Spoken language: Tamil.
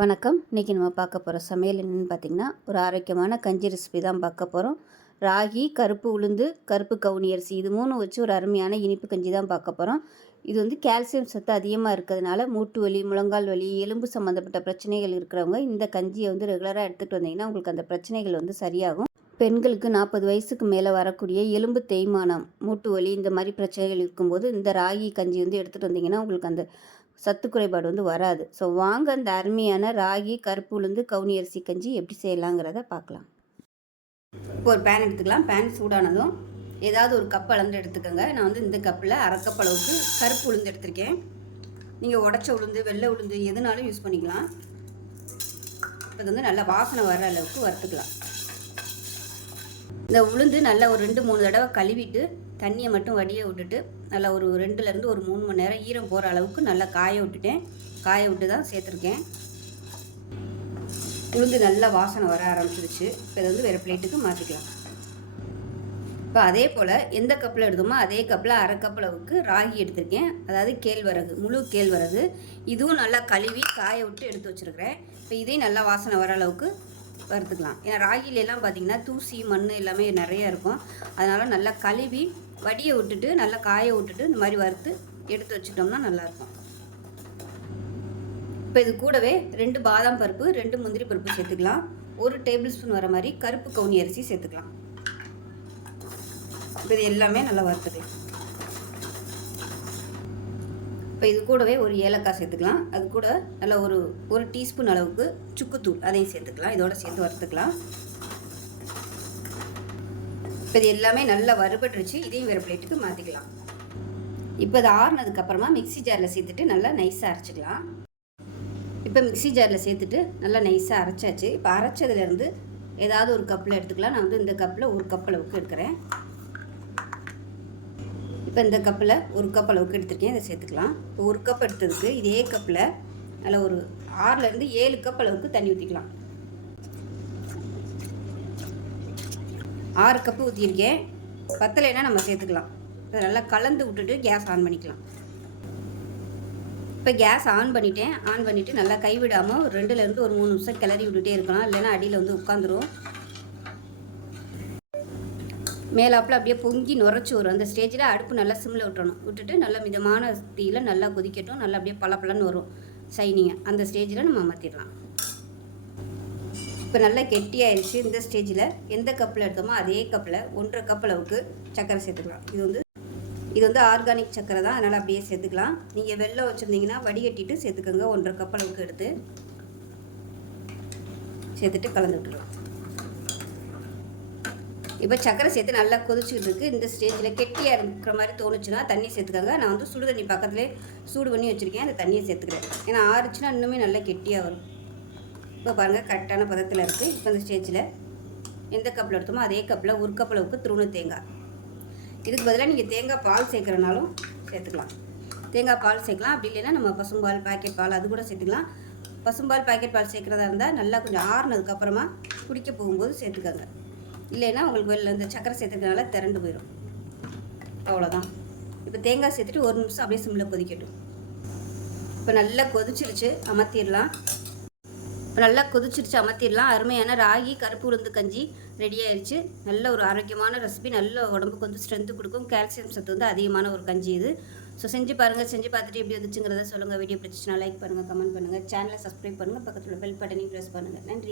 வணக்கம். இன்றைக்கி நம்ம பார்க்க போகிற சமையல் என்னென்னு பார்த்திங்கன்னா, ஒரு ஆரோக்கியமான கஞ்சி ரெசிபி தான் பார்க்க போகிறோம். ராகி, கருப்பு உளுந்து, கருப்பு கவுனி அரிசி இது 3 வச்சு ஒரு அருமையான இனிப்பு கஞ்சி தான் பார்க்க போகிறோம். இது வந்து கால்சியம் சத்து அதிகமாக இருக்கிறதுனால மூட்டு வலி, முழங்கால் வலி, எலும்பு சம்மந்தப்பட்ட பிரச்சனைகள் இருக்கிறவங்க இந்த கஞ்சியை வந்து ரெகுலராக எடுத்துகிட்டு வந்தீங்கன்னா உங்களுக்கு அந்த பிரச்சனைகள் வந்து சரியாகும். பெண்களுக்கு 40 வயசுக்கு மேலே வரக்கூடிய எலும்பு தேய்மானம், மூட்டு வலி இந்த மாதிரி பிரச்சனைகள் இருக்கும்போது இந்த ராகி கஞ்சி வந்து எடுத்துகிட்டு வந்தீங்கன்னா உங்களுக்கு அந்த சத்து குறைபாடு வந்து வராது. ஸோ வாங்க அந்த அருமையான ராகி, கருப்பு உளுந்து, கவுனி அரிசி கஞ்சி எப்படி செய்யலாங்கிறத பார்க்கலாம். இப்போ ஒரு பேன் எடுத்துக்கலாம். பேன் சூடானதும் ஏதாவது ஒரு கப் அளந்து எடுத்துக்கோங்க. நான் வந்து இந்த கப்பில் அரை கப் அளவுக்கு கருப்பு உளுந்து எடுத்திருக்கேன். நீங்கள் உடச்ச உளுந்து, வெள்ளை உளுந்து எதுனாலும் யூஸ் பண்ணிக்கலாம். இது வந்து நல்லா வாசனை வர அளவுக்கு வறுத்துக்கலாம். இந்த உளுந்து நல்லா ஒரு 2-3 தடவை கழுவிட்டு தண்ணியை மட்டும் வடிய விட்டுட்டு நல்லா ஒரு 2லேருந்து ஒரு 3 மணி நேரம் ஈரம் போகிற அளவுக்கு நல்லா காய விட்டுட்டேன். காய விட்டு தான் சேர்த்துருக்கேன். உளுந்து நல்லா வாசனை வர ஆரம்பிச்சிருச்சு. இப்போ இதை வந்து வேறு பிளேட்டுக்கு மாற்றிக்கலாம். இப்போ அதே போல் எந்த கப்பில் எடுத்தோமோ அதே கப்பில் அரை கப் அளவுக்கு ராகி எடுத்திருக்கேன். அதாவது கேழ்வரகு, முழு கேழ்வரகு. இதுவும் நல்லா கழுவி காய விட்டு எடுத்து வச்சுருக்கிறேன். இப்போ இதையும் நல்லா வாசனை வர அளவுக்கு வறுத்துக்கலாம். ஏன்னா ராகிலெல்லாம் பார்த்திங்கன்னா தூசி, மண் எல்லாமே நிறையா இருக்கும். அதனால் நல்லா கழுவி வடியை விட்டுட்டு நல்லா காய விட்டுட்டு இந்த மாதிரி வறுத்து எடுத்து வச்சுட்டோம்னா நல்லாயிருக்கும். இப்போ இது கூடவே 2 பாதாம் பருப்பு, 2 முந்திரி பருப்பு சேர்த்துக்கலாம். 1 டேபிள் ஸ்பூன் வர மாதிரி கருப்பு கவுனி அரிசி சேர்த்துக்கலாம். இப்போ இது எல்லாமே நல்லா வறுத்துக்கலாம். இப்போ இது கூடவே ஒரு ஏலக்காய் சேர்த்துக்கலாம். அது கூட நல்லா ஒரு டீஸ்பூன் அளவுக்கு சுக்குத்தூள் அதையும் சேர்த்துக்கலாம். இதோட சேர்த்து வறுத்துக்கலாம். இப்போ இது எல்லாமே நல்லா வறுபட்டுருச்சு. இதையும் வேறு பிளேட்டுக்கு மாற்றிக்கலாம். இப்போ இது ஆறுனதுக்கப்புறமா மிக்ஸி ஜாரில் சேர்த்துட்டு நல்லா நைஸாக அரைச்சிக்கலாம். இப்போ மிக்ஸி ஜாரில் சேர்த்துட்டு நல்லா நைஸாக அரைச்சாச்சு. இப்போ அரைச்சதுலேருந்து ஏதாவது ஒரு கப்பில் எடுத்துக்கலாம். நான் வந்து இந்த கப்பில் 1 கப் அளவுக்கு எடுக்கிறேன். இப்போ இந்த கப்பில் 1 கப் அளவுக்கு எடுத்துருக்கேன். இதை சேர்த்துக்கலாம். இப்போ 1 கப் எடுத்ததுக்கு இதே கப்பில் நல்லா ஒரு 6லேருந்து 7 கப் அளவுக்கு தண்ணி ஊற்றிக்கலாம். 6 கப்பு ஊற்றிருக்கேன். பத்தலைன்னா நம்ம சேர்த்துக்கலாம். இதை நல்லா கலந்து விட்டுட்டு கேஸ் ஆன் பண்ணிக்கலாம். இப்போ கேஸ் ஆன் பண்ணிட்டேன். ஆன் பண்ணிவிட்டு நல்லா கைவிடாமல் ஒரு 2லேருந்து ஒரு 3 நிமிஷம் கிளறி விட்டுட்டே இருக்கலாம். இல்லைன்னா அடியில் வந்து உட்காந்துரும். மேலாப்பில் அப்படியே பொங்கி நுரைச்சி வரும். அந்த ஸ்டேஜில் அடுப்பு நல்லா சிம்மில் விட்டுட்டு நல்லா மிதமான தீயில் நல்லா கொதிக்கட்டும். நல்லா அப்படியே பளபளன்னு வரும் சைனிங்காக. அந்த ஸ்டேஜில் நம்ம அமர்த்திடலாம். இப்போ நல்லா கெட்டியாயிருச்சு. இந்த ஸ்டேஜில் எந்த கப்பில் எடுத்தோமோ அதே கப்பில் 1.5 கப் அளவுக்கு சர்க்கரை சேர்த்துக்கலாம். இது வந்து ஆர்கானிக் சர்க்கரை தான், அதனால் அப்படியே சேர்த்துக்கலாம். நீங்கள் வெல்லம் வச்சுருந்தீங்கன்னா வடிகட்டிட்டு சேர்த்துக்கோங்க. 1.5 கப் அளவுக்கு எடுத்து சேர்த்துட்டு கலந்து விட்டுருவோம். இப்போ சர்க்கரை சேர்த்து நல்லா கொதிச்சுக்கிட்டு இருக்குது. இந்த ஸ்டேஜில் கெட்டியாக இருக்கிற மாதிரி தோணுச்சுன்னா தண்ணி சேர்த்துக்கோங்க. நான் வந்து சுடு தண்ணி பக்கத்துலேயே சூடு பண்ணி வச்சுருக்கேன். அந்த தண்ணியை சேர்த்துக்கிறேன். ஏன்னா ஆறுச்சுன்னா இன்னுமே நல்லா கெட்டியாக வரும். இப்போ பாருங்கள் கரெக்டான பதத்தில் இருக்குது. இப்போ இந்த ஸ்டேஜில் எந்த கப்பில் எடுத்தோமோ அதே கப்பில் 1 கப் அளவுக்கு துருவன தேங்காய். இதுக்கு பதிலாக நீங்கள் தேங்காய் பால் சேர்க்குறனாலும் சேர்த்துக்கலாம். தேங்காய் பால் சேர்க்கலாம். அப்படி இல்லைன்னா நம்ம பசும்பால், பாக்கெட் பால் அது கூட சேர்த்துக்கலாம். பசும்பால், பாக்கெட் பால் சேர்க்குறதா இருந்தால் நல்லா கொஞ்சம் ஆறுனதுக்கப்புறமா குடிக்க போகும்போது சேர்த்துக்கோங்க. இல்லைன்னா உங்களுக்கு வெளில இந்த சக்கரை சேர்த்துக்கிறதுனால திரண்டு போயிடும். அவ்வளோதான். இப்போ தேங்காய் சேர்த்துட்டு 1 நிமிஷம் அப்படியே சிம்மில் கொதிக்கட்டும். இப்போ நல்லா கொதிச்சிருச்சு, அமர்த்திடலாம். இப்போ நல்லா அமர்த்திடலாம். அருமையான ராகி கருப்பு உளுந்து கஞ்சி ரெடி ஆயிடுச்சு. நல்ல ஒரு ஆரோக்கியமான ரெசிபி. நல்ல உடம்புக்கு வந்து ஸ்ட்ரென்த்து கொடுக்கும். கால்சியம் சத்து வந்து அதிகமான ஒரு கஞ்சி இது. ஸோ செஞ்சு பாருங்கள். செஞ்சு பார்த்துட்டு எப்படி வந்துச்சுங்கிறத சொல்லுங்கள். வீடியோ பிடிச்சிச்சுன்னா லைக் பண்ணுங்கள், கமெண்ட் பண்ணுங்கள், சேனலை சப்ஸ்கிரைப் பண்ணுங்கள், பக்கத்தில் பெல் பட்டனையும் ப்ரெஸ் பண்ணுங்கள். நன்றி.